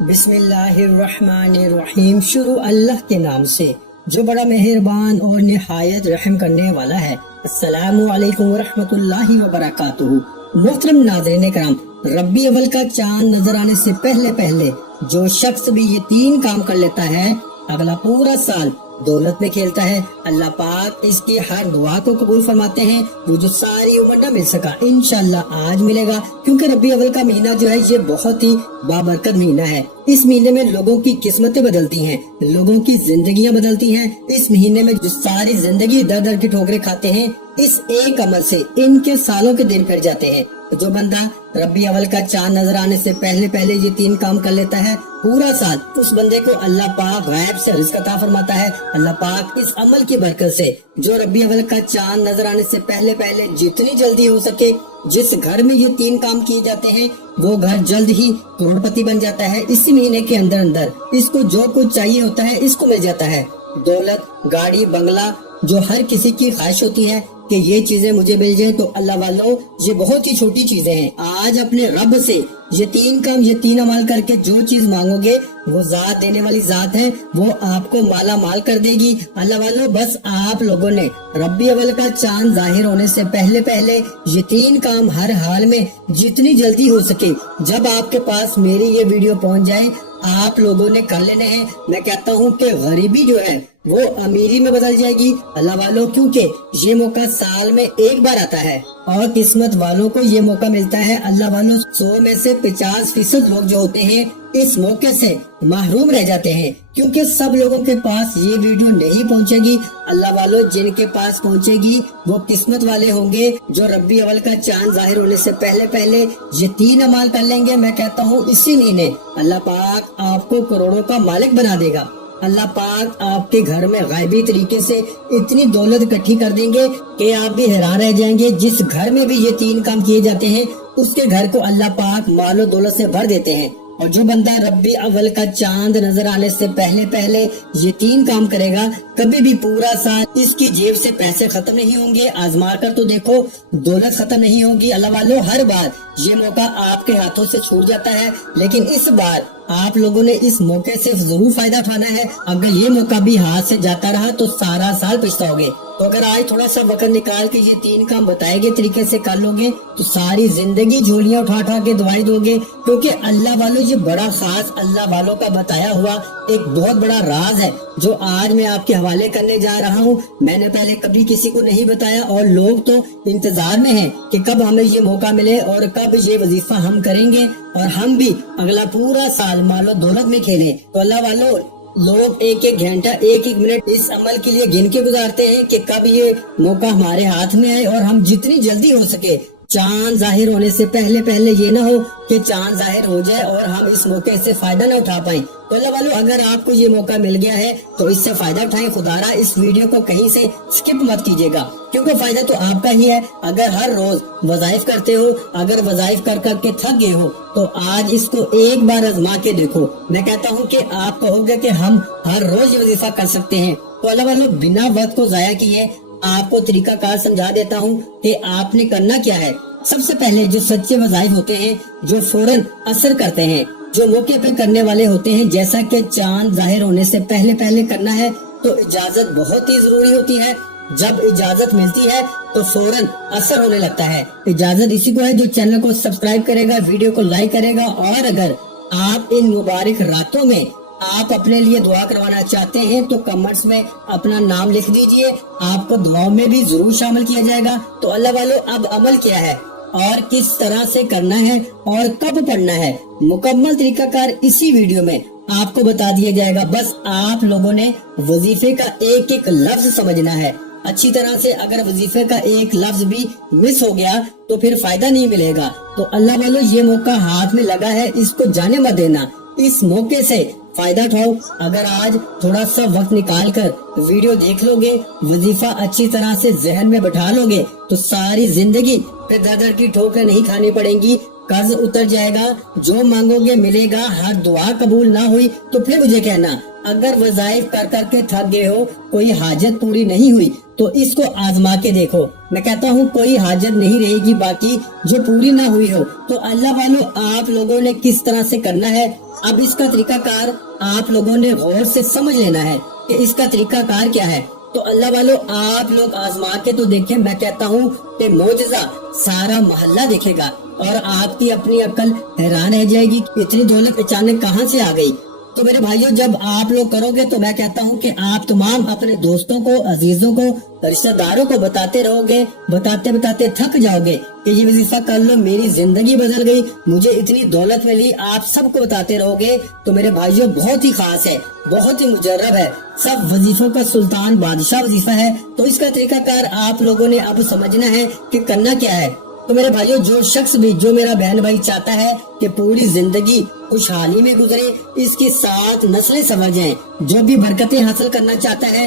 بسم اللہ الرحمن الرحیم۔ شروع اللہ کے نام سے جو بڑا مہربان اور نہایت رحم کرنے والا ہے۔ السلام علیکم ورحمۃ اللہ وبرکاتہ۔ محترم ناظرین کرام، ربیع اول کا چاند نظر آنے سے پہلے جو شخص بھی یہ 3 کام کر لیتا ہے، اگلا پورا سال دولت میں کھیلتا ہے۔ اللہ پاک اس کی ہر دعا کو قبول فرماتے ہیں۔ وہ جو ساری عمر نہ مل سکا انشاءاللہ آج ملے گا، کیونکہ ربیع اول کا مہینہ جو ہے یہ بہت ہی بابرکت مہینہ ہے۔ اس مہینے میں لوگوں کی قسمتیں بدلتی ہیں، لوگوں کی زندگیاں بدلتی ہیں۔ اس مہینے میں جو ساری زندگی در در کی ٹھوکریں کھاتے ہیں، اس ایک عمل سے ان کے سالوں کے دن پھر جاتے ہیں۔ جو بندہ ربیع اول کا چاند نظر آنے سے پہلے یہ 3 کام کر لیتا ہے، پورا سال اس بندے کو اللہ پاک غیب سے رزق عطا فرماتا ہے۔ اللہ پاک اس عمل کی برکت سے جو ربیع اول کا چاند نظر آنے سے پہلے جتنی جلدی ہو سکے جس گھر میں یہ 3 کام کیے جاتے ہیں، وہ گھر جلد ہی کروڑ پتی بن جاتا ہے۔ اسی مہینے کے اندر اس کو جو کچھ چاہیے ہوتا ہے اس کو مل جاتا ہے۔ دولت، گاڑی، بنگلہ، جو ہر کسی کی خواہش ہوتی ہے کہ یہ چیزیں مجھے مل جائیں، تو اللہ والوں یہ بہت ہی چھوٹی چیزیں ہیں۔ آج اپنے رب سے یہ 3 کام، یہ 3 عمل کر کے جو چیز مانگو گے، وہ ذات دینے والی ذات ہے، وہ آپ کو مالا مال کر دے گی۔ اللہ والوں، بس آپ لوگوں نے ربیع اول کا چاند ظاہر ہونے سے پہلے یہ 3 کام ہر حال میں جتنی جلدی ہو سکے، جب آپ کے پاس میری یہ ویڈیو پہنچ جائے، آپ لوگوں نے کر لینے ہیں۔ میں کہتا ہوں کہ غریبی جو ہے وہ امیری میں بدل جائے گی اللہ والوں، کیونکہ یہ موقع سال میں ایک بار آتا ہے اور قسمت والوں کو یہ موقع ملتا ہے۔ اللہ والوں، 100 میں سے 50% لوگ جو ہوتے ہیں اس موقع سے محروم رہ جاتے ہیں، کیونکہ سب لوگوں کے پاس یہ ویڈیو نہیں پہنچے گی۔ اللہ والوں، جن کے پاس پہنچے گی وہ قسمت والے ہوں گے، جو ربیع اول کا چاند ظاہر ہونے سے پہلے یہ 3 اعمال کر لیں گے۔ میں کہتا ہوں اسی مہینے اللہ پاک آپ کو کروڑوں کا مالک بنا دے گا۔ اللہ پاک آپ کے گھر میں غیبی طریقے سے اتنی دولت اکٹھی کر دیں گے کہ آپ بھی حیران رہ جائیں گے۔ جس گھر میں بھی یہ 3 کام کیے جاتے ہیں، اس کے گھر کو اللہ پاک مال و دولت سے بھر دیتے ہیں۔ اور جو بندہ ربیع اول کا چاند نظر آنے سے پہلے یہ 3 کام کرے گا، کبھی بھی پورا سال اس کی جیب سے پیسے ختم نہیں ہوں گے۔ آزما کر تو دیکھو، دولت ختم نہیں ہوگی۔ اللہ والوں، ہر بار یہ موقع آپ کے ہاتھوں سے چھوٹ جاتا ہے، لیکن اس بار آپ لوگوں نے اس موقع سے ضرور فائدہ اٹھانا ہے۔ اگر یہ موقع بھی ہاتھ سے جاتا رہا تو سارا سال پچھتاؤ گے۔ تو اگر آج تھوڑا سا وقت نکال کے یہ 3 کام بتائے گئے طریقے سے کر لو گے تو ساری زندگی جھولیاں اٹھا کے دعائیں دو گے، کیونکہ اللہ والوں یہ بڑا خاص اللہ والوں کا بتایا ہوا ایک بہت بڑا راز ہے جو آج میں آپ کے حوالے کرنے جا رہا ہوں۔ میں نے پہلے کبھی کسی کو نہیں بتایا، اور لوگ تو انتظار میں ہیں کہ کب ہمیں یہ موقع ملے اور کب یہ وظیفہ ہم کریں گے اور ہم بھی اگلا پورا سال مال و دولت میں کھیلیں۔ تو اللہ والوں، لوگ ایک گھنٹہ 1 منٹ اس عمل کے لیے گن کے گزارتے ہیں کہ کب یہ موقع ہمارے ہاتھ میں آئے، اور ہم جتنی جلدی ہو سکے چاند ظاہر ہونے سے پہلے یہ نہ ہو کہ چاند ظاہر ہو جائے اور ہم اس موقع سے فائدہ نہ اٹھا پائیں۔ تو اللہ والوں، اگر آپ کو یہ موقع مل گیا ہے تو اس سے فائدہ اٹھائیں۔ خدا را اس ویڈیو کو کہیں سے سکپ مت کیجیے گا، کیونکہ فائدہ تو آپ کا ہی ہے۔ اگر ہر روز وظائف کرتے ہو، اگر وظائف کر کے تھک گئے ہو، تو آج اس کو ایک بار آزما کے دیکھو۔ میں کہتا ہوں کہ آپ کہو گے کہ ہم ہر روز یہ وظیفہ کر سکتے ہیں۔ تو اللہ والوں، بنا وقت کو ضائع کیے آپ کو طریقہ کار سمجھا دیتا ہوں کہ آپ نے کرنا کیا ہے۔ سب سے پہلے جو سچے وظائف ہوتے ہیں، جو فوراً اثر کرتے ہیں، جو موقع پہ کرنے والے ہوتے ہیں، جیسا کہ چاند ظاہر ہونے سے پہلے کرنا ہے، تو اجازت بہت ہی ضروری ہوتی ہے۔ جب اجازت ملتی ہے تو فوراً اثر ہونے لگتا ہے۔ اجازت اسی کو ہے جو چینل کو سبسکرائب کرے گا، ویڈیو کو لائک کرے گا، اور اگر آپ ان مبارک راتوں میں آپ اپنے لیے دعا کروانا چاہتے ہیں تو کمنٹس میں اپنا نام لکھ دیجئے، آپ کو دعاؤں میں بھی ضرور شامل کیا جائے گا۔ تو اللہ والوں، اب عمل کیا ہے اور کس طرح سے کرنا ہے اور کب پڑھنا ہے، مکمل طریقہ کار اسی ویڈیو میں آپ کو بتا دیا جائے گا۔ بس آپ لوگوں نے وظیفے کا ایک لفظ سمجھنا ہے اچھی طرح سے۔ اگر وظیفے کا ایک لفظ بھی مس ہو گیا تو پھر فائدہ نہیں ملے گا۔ تو اللہ والوں، یہ موقع ہاتھ میں لگا ہے، اس کو جانے مت دینا، اس موقع سے فائدہ اٹھاؤ۔ اگر آج تھوڑا سا وقت نکال کر ویڈیو دیکھ لو گے، وظیفہ اچھی طرح سے ذہن میں بٹھا لو گے، تو ساری زندگی پہ در در کی ٹھوکریں نہیں کھانی پڑیں گی۔ قرض اتر جائے گا, جو مانگو گے ملے گا, ہر دعا قبول نہ ہوئی تو پھر مجھے کہنا. اگر وظائف کر کر کے تھک گئے ہو, کوئی حاجت پوری نہیں ہوئی تو اس کو آزما کے دیکھو. میں کہتا ہوں کوئی حاجت نہیں رہے گی باقی جو پوری نہ ہوئی ہو. تو اللہ والو آپ لوگوں نے کس طرح سے کرنا ہے, اب اس کا طریقہ کار آپ لوگوں نے غور سے سمجھ لینا ہے کہ اس کا طریقہ کار کیا ہے. تو اللہ والو آپ لوگ آزما کے تو دیکھیں. میں کہتا ہوں کہ معجزہ سارا محلہ دیکھے گا اور آپ کی اپنی عقل حیران رہ جائے گی کہ اتنی دولت اچانک کہاں سے آ گئی. تو میرے بھائیوں جب آپ لوگ کرو گے تو میں کہتا ہوں کہ آپ تمام اپنے دوستوں کو, عزیزوں کو, رشتہ داروں کو بتاتے رہو گے, بتاتے بتاتے تھک جاؤ گے کہ یہ وظیفہ کر لو, میری زندگی بدل گئی, مجھے اتنی دولت ملی. آپ سب کو بتاتے رہو گے تو میرے بھائیوں بہت ہی خاص ہے, بہت ہی مجرب ہے, سب وظیفوں کا سلطان بادشاہ وظیفہ ہے. تو اس کا طریقہ کار آپ لوگوں نے اب سمجھنا ہے کہ کرنا کیا ہے. تو میرے بھائیوں جو شخص بھی, جو میرا بہن بھائی چاہتا ہے کہ پوری زندگی خوشحالی میں گزرے, اس کی 7 نسلیں سمجھ جائیں, جو بھی برکتیں حاصل کرنا چاہتا ہے,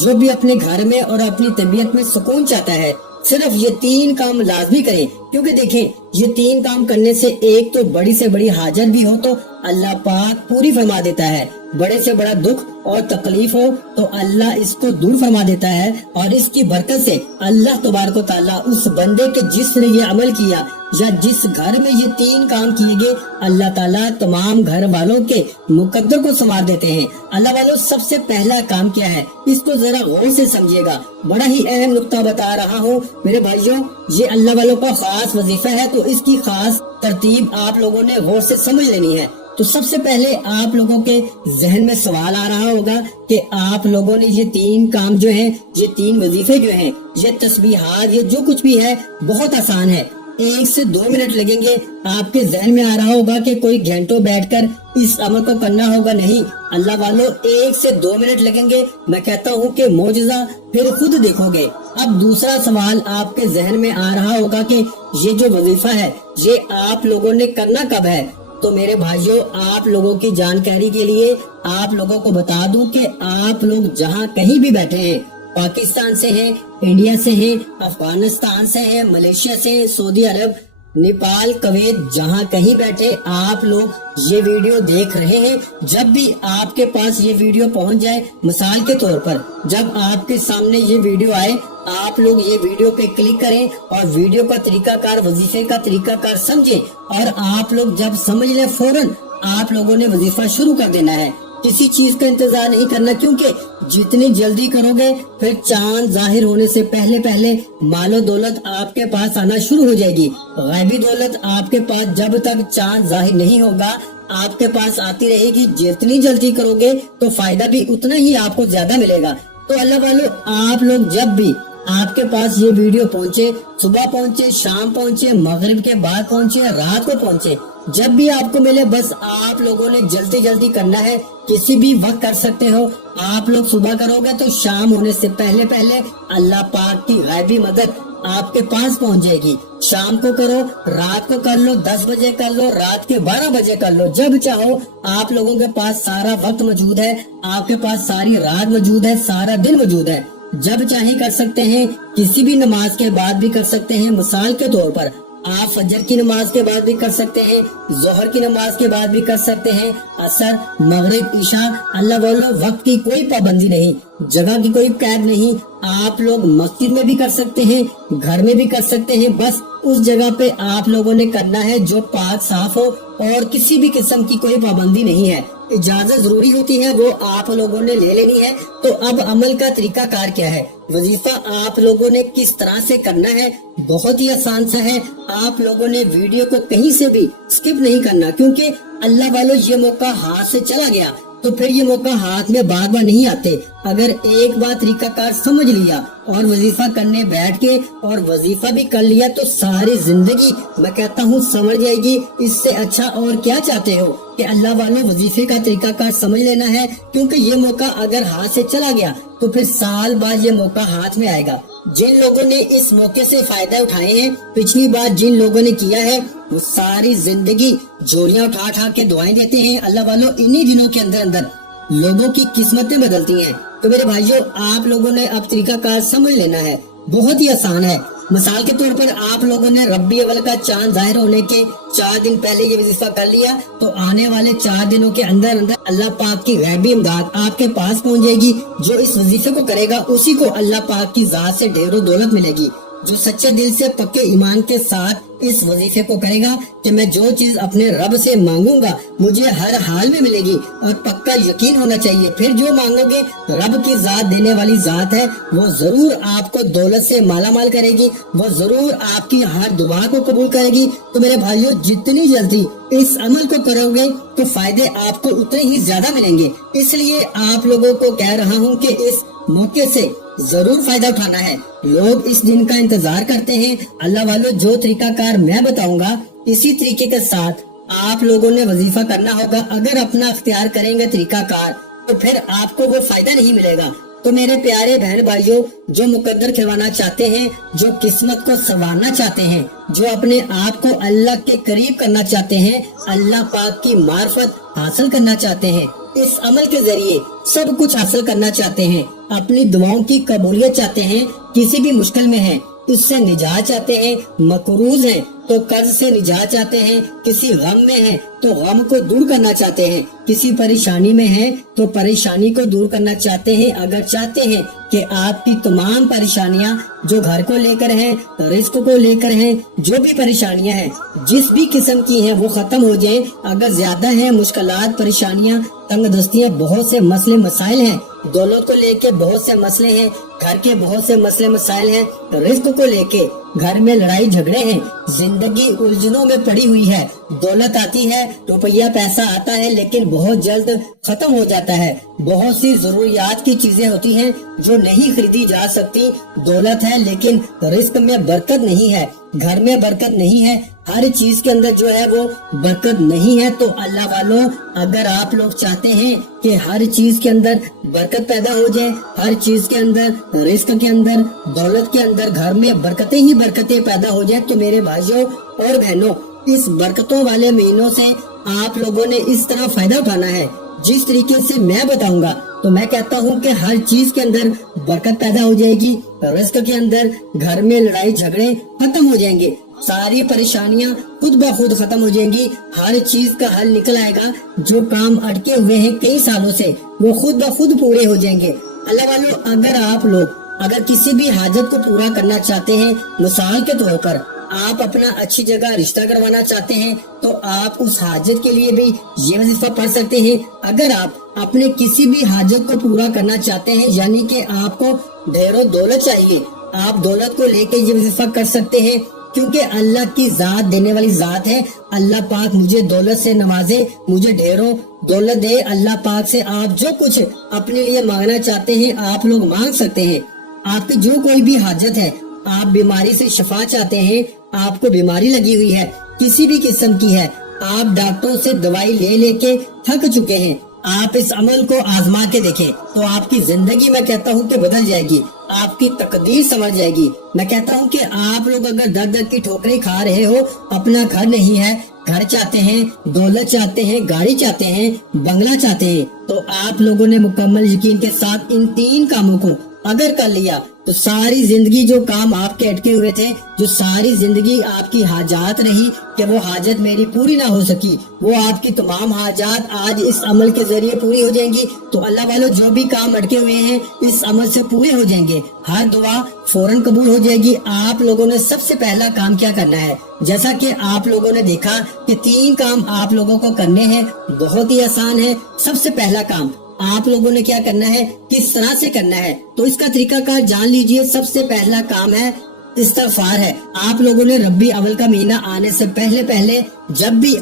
جو بھی اپنے گھر میں اور اپنی طبیعت میں سکون چاہتا ہے, صرف یہ 3 کام لازمی کریں. کیونکہ دیکھیں یہ 3 کام کرنے سے ایک تو بڑی سے بڑی حاجت بھی ہو تو اللہ پاک پوری فرما دیتا ہے, بڑے سے بڑا دکھ اور تکلیف ہو تو اللہ اس کو دور فرما دیتا ہے, اور اس کی برکت سے اللہ تبارک و تعالیٰ اس بندے کے جس نے یہ عمل کیا یا جس گھر میں یہ 3 کام کیے گئے, اللہ تعالیٰ تمام گھر والوں کے مقدر کو سنوار دیتے ہیں. اللہ والوں سب سے پہلا کام کیا ہے, اس کو ذرا غور سے سمجھیے گا, بڑا ہی اہم نقطہ بتا رہا ہوں میرے بھائیوں. یہ اللہ والوں کا خاص وظیفہ ہے تو اس کی خاص ترتیب آپ لوگوں نے غور سے سمجھ لینی ہے. تو سب سے پہلے آپ لوگوں کے ذہن میں سوال آ رہا ہوگا کہ آپ لوگوں نے یہ 3 کام جو ہیں, یہ 3 وظیفے جو ہیں, یہ تسبیحات, یہ جو کچھ بھی ہے بہت آسان ہے, 1 سے 2 منٹ لگیں گے. آپ کے ذہن میں آ رہا ہوگا کہ کوئی گھنٹوں بیٹھ کر اس عمل کو کرنا ہوگا. نہیں اللہ والوں 1 سے 2 منٹ لگیں گے. میں کہتا ہوں کہ معجزہ پھر خود دیکھو گے. اب دوسرا سوال آپ کے ذہن میں آ رہا ہوگا کہ یہ جو وظیفہ ہے یہ آپ لوگوں نے کرنا کب ہے. تو میرے بھائیوں آپ لوگوں کی جانکاری کے لیے آپ لوگوں کو بتا دوں کہ آپ لوگ جہاں کہیں بھی بیٹھے ہیں, پاکستان سے ہیں, انڈیا سے ہیں, افغانستان سے ہیں, ملیشیا سے ہیں, سعودی عرب, نیپال, کویت, جہاں کہیں بیٹھے آپ لوگ یہ ویڈیو دیکھ رہے ہیں, جب بھی آپ کے پاس یہ ویڈیو پہنچ جائے, مثال کے طور پر جب آپ کے سامنے یہ ویڈیو آئے, آپ لوگ یہ ویڈیو پہ کلک کریں اور ویڈیو کا طریقہ کار, وظیفے کا طریقہ کار سمجھیں, اور آپ لوگ جب سمجھ لیں فوراً آپ لوگوں نے وظیفہ شروع کر دینا ہے. کسی چیز کا انتظار نہیں کرنا, کیونکہ جتنی جلدی کرو گے پھر چاند ظاہر ہونے سے پہلے پہلے مال و دولت آپ کے پاس آنا شروع ہو جائے گی. غیبی دولت آپ کے پاس جب تک چاند ظاہر نہیں ہوگا آپ کے پاس آتی رہے گی. جتنی جلدی کرو گے تو فائدہ بھی اتنا ہی آپ کو زیادہ ملے گا. تو اللہ والو آپ لوگ جب بھی آپ کے پاس یہ ویڈیو پہنچے, صبح پہنچے, شام پہنچے, مغرب کے بعد پہنچے, رات کو پہنچے, جب بھی آپ کو ملے بس آپ لوگوں نے جلدی جلدی کرنا ہے. کسی بھی وقت کر سکتے ہو. آپ لوگ صبح کرو گے تو شام ہونے سے پہلے پہلے اللہ پاک کی غیبی مدد آپ کے پاس پہنچ جائے گی. شام کو کرو, رات کو کر لو, 10 بجے کر لو, رات کے 12 بجے کر لو, جب چاہو. آپ لوگوں کے پاس سارا وقت موجود ہے, آپ کے پاس ساری رات موجود ہے, سارا دن موجود ہے. جب چاہیں کر سکتے ہیں, کسی بھی نماز کے بعد بھی کر سکتے ہیں. مثال کے طور پر آپ فجر کی نماز کے بعد بھی کر سکتے ہیں, ظہر کی نماز کے بعد بھی کر سکتے ہیں, عصر, مغرب, عشاء. اللہ والو وقت کی کوئی پابندی نہیں, جگہ کی کوئی قید نہیں. آپ لوگ مسجد میں بھی کر سکتے ہیں, گھر میں بھی کر سکتے ہیں. بس اس جگہ پہ آپ لوگوں نے کرنا ہے جو پاک صاف ہو اور کسی بھی قسم کی کوئی پابندی نہیں ہے. اجازت ضروری ہوتی ہے, وہ آپ لوگوں نے لے لینی ہے. تو اب عمل کا طریقہ کار کیا ہے, وظیفہ آپ لوگوں نے کس طرح سے کرنا ہے, بہت ہی آسان سا ہے. آپ لوگوں نے ویڈیو کو کہیں سے بھی سکپ نہیں کرنا, کیونکہ اللہ والو یہ موقع ہاتھ سے چلا گیا تو پھر یہ موقع ہاتھ میں بار بار نہیں آتے. اگر ایک بار طریقہ کار سمجھ لیا اور وظیفہ کرنے بیٹھ کے اور وظیفہ بھی کر لیا تو ساری زندگی میں کہتا ہوں سمجھ جائے گی. اس سے اچھا اور کیا چاہتے ہو کہ اللہ والوں وظیفے کا طریقہ کار سمجھ لینا ہے, کیونکہ یہ موقع اگر ہاتھ سے چلا گیا تو پھر سال بعد یہ موقع ہاتھ میں آئے گا. جن لوگوں نے اس موقع سے فائدہ اٹھائے ہیں, پچھلی بار جن لوگوں نے کیا ہے, وہ ساری زندگی جوڑیاں اٹھا اٹھا کے دعائیں دیتے ہیں. اللہ والوں انہی دنوں کے اندر اندر لوگوں کی قسمتیں بدلتی ہیں. تو میرے بھائیوں آپ لوگوں نے اب طریقہ کار سمجھ لینا ہے, بہت ہی آسان ہے. مثال کے طور پر آپ لوگوں نے ربیع اول کا چاند ظاہر ہونے کے 4 دن پہلے یہ وظیفہ کر لیا تو آنے والے 4 دنوں کے اندر اللہ پاک کی غیبی امداد آپ کے پاس پہنچ جائے گی. جو اس وظیفے کو کرے گا اسی کو اللہ پاک کی ذات سے ڈھیر و دولت ملے گی. جو سچے دل سے پکے ایمان کے ساتھ اس وظیفے کو کرے گا کہ میں جو چیز اپنے رب سے مانگوں گا مجھے ہر حال میں ملے گی، اور پکا یقین ہونا چاہیے پھر جو مانگو گے رب کی ذات دینے والی ذات ہے، وہ ضرور آپ کو دولت سے مالا مال کرے گی، وہ ضرور آپ کی ہر دعا کو قبول کرے گی. تو میرے بھائیوں، جتنی جلدی اس عمل کو کرو گے تو فائدے آپ کو اتنے ہی زیادہ ملیں گے. اس لیے آپ لوگوں کو کہہ رہا ہوں کہ اس موقع سے ضرور فائدہ اٹھانا ہے. لوگ اس دن کا انتظار کرتے ہیں. اللہ والوں، جو طریقہ کار میں بتاؤں گا اسی طریقے کے ساتھ آپ لوگوں نے وظیفہ کرنا ہوگا. اگر اپنا اختیار کریں گے طریقہ کار تو پھر آپ کو وہ فائدہ نہیں ملے گا. تو میرے پیارے بہن بھائیوں، جو مقدر کھلوانا چاہتے ہیں، جو قسمت کو سنوارنا چاہتے ہیں، جو اپنے آپ کو اللہ کے قریب کرنا چاہتے ہیں، اللہ پاک کی معرفت حاصل کرنا چاہتے ہیں، اس عمل کے ذریعے سب کچھ حاصل کرنا چاہتے ہیں، اپنی دعاؤں کی قبولیت چاہتے ہیں، کسی بھی مشکل میں ہیں اس سے نجات چاہتے ہیں، مقروض ہیں تو قرض سے نجات چاہتے ہیں، کسی غم میں ہیں تو غم کو دور کرنا چاہتے ہیں، کسی پریشانی میں ہیں تو پریشانی کو دور کرنا چاہتے ہیں. اگر چاہتے ہیں کہ آپ کی تمام پریشانیاں جو گھر کو لے کر ہیں، رزق کو لے کر ہیں، جو بھی پریشانیاں ہیں جس بھی قسم کی ہیں وہ ختم ہو جائیں. اگر زیادہ ہیں مشکلات، پریشانیاں، تنگ دستیاں، بہت سے مسئلے مسائل ہیں، دولت کو لے کے بہت سے مسئلے ہیں، گھر کے بہت سے مسئلے مسائل ہیں، رزق کو لے کے گھر میں لڑائی جھگڑے ہیں، زندگی الجھنوں میں پڑی ہوئی ہے، دولت آتی ہے، روپیہ پیسہ آتا ہے لیکن بہت جلد ختم ہو جاتا ہے، بہت سی ضروریات کی چیزیں ہوتی ہیں جو نہیں خریدی جا سکتی، دولت ہے لیکن رزق میں برکت نہیں ہے، گھر میں برکت نہیں ہے، ہر چیز کے اندر جو ہے وہ برکت نہیں ہے. تو اللہ والوں، اگر آپ لوگ چاہتے ہیں کہ ہر چیز کے اندر برکت پیدا ہو جائے، ہر چیز کے اندر، رزق کے اندر، دولت کے اندر، گھر میں برکتیں ہی برکتیں پیدا ہو جائے، تو میرے بھائیوں اور بہنوں، اس برکتوں والے مہینوں سے آپ لوگوں نے اس طرح فائدہ اٹھانا ہے جس طریقے سے میں بتاؤں گا. تو میں کہتا ہوں کہ ہر چیز کے اندر برکت پیدا ہو جائے گی، رزق کے اندر، گھر میں لڑائی جھگڑے ختم ہو جائیں گے، ساری پریشانیاں خود بخود ختم ہو جائیں گی، ہر چیز کا حل نکل آئے گا، جو کام اٹکے ہوئے ہیں کئی سالوں سے وہ خود بخود پورے ہو جائیں گے. اللہ والوں، اگر آپ لوگ کسی بھی حاجت کو پورا کرنا چاہتے ہیں، مثال کے طور پر آپ اپنا اچھی جگہ رشتہ کروانا چاہتے ہیں تو آپ اس حاجت کے لیے بھی یہ وظیفہ پڑھ سکتے ہیں. اگر آپ اپنے کسی بھی حاجت کو پورا کرنا چاہتے ہیں، یعنی کہ آپ کو ڈھیر و دولت چاہیے، آپ دولت کو لے کے یہ وظیفہ کر سکتے ہیں، کیونکہ اللہ کی ذات دینے والی ذات ہے. اللہ پاک مجھے دولت سے نوازے، مجھے ڈھیروں دولت دے. اللہ پاک سے آپ جو کچھ اپنے لیے مانگنا چاہتے ہیں آپ لوگ مانگ سکتے ہیں. آپ کی جو کوئی بھی حاجت ہے، آپ بیماری سے شفا چاہتے ہیں، آپ کو بیماری لگی ہوئی ہے، کسی بھی قسم کی ہے، آپ ڈاکٹروں سے دوائی لے لے کے تھک چکے ہیں، آپ اس عمل کو آزما کے دیکھیں تو آپ کی زندگی میں کہتا ہوں کہ بدل جائے گی، آپ کی تقدیر سمجھ جائے گی. میں کہتا ہوں کہ آپ لوگ اگر در در کی ٹھوکریں کھا رہے ہو، اپنا گھر نہیں ہے، گھر چاہتے ہیں، دولت چاہتے ہیں، گاڑی چاہتے ہیں، بنگلہ چاہتے ہیں، تو آپ لوگوں نے مکمل یقین کے ساتھ ان 3 کاموں کو اگر کر لیا تو ساری زندگی جو کام آپ کے اٹکے ہوئے تھے، جو ساری زندگی آپ کی حاجات رہی کہ وہ حاجت میری پوری نہ ہو سکی، وہ آپ کی تمام حاجات آج اس عمل کے ذریعے پوری ہو جائیں گی. تو اللہ والوں، جو بھی کام اٹکے ہوئے ہیں اس عمل سے پورے ہو جائیں گے، ہر دعا فوراً قبول ہو جائے گی. آپ لوگوں نے سب سے پہلا کام کیا کرنا ہے؟ جیسا کہ آپ لوگوں نے دیکھا کہ 3 کام آپ لوگوں کو کرنے ہیں، بہت ہی آسان ہے. سب سے پہلا کام آپ لوگوں نے کیا کرنا ہے، کس طرح سے کرنا ہے، تو اس کا طریقہ کار جان لیجئے. سب سے پہلا کام ہے استغفار ہے. آپ لوگوں نے ربیع اول کا مہینہ آنے سے پہلے جب بھی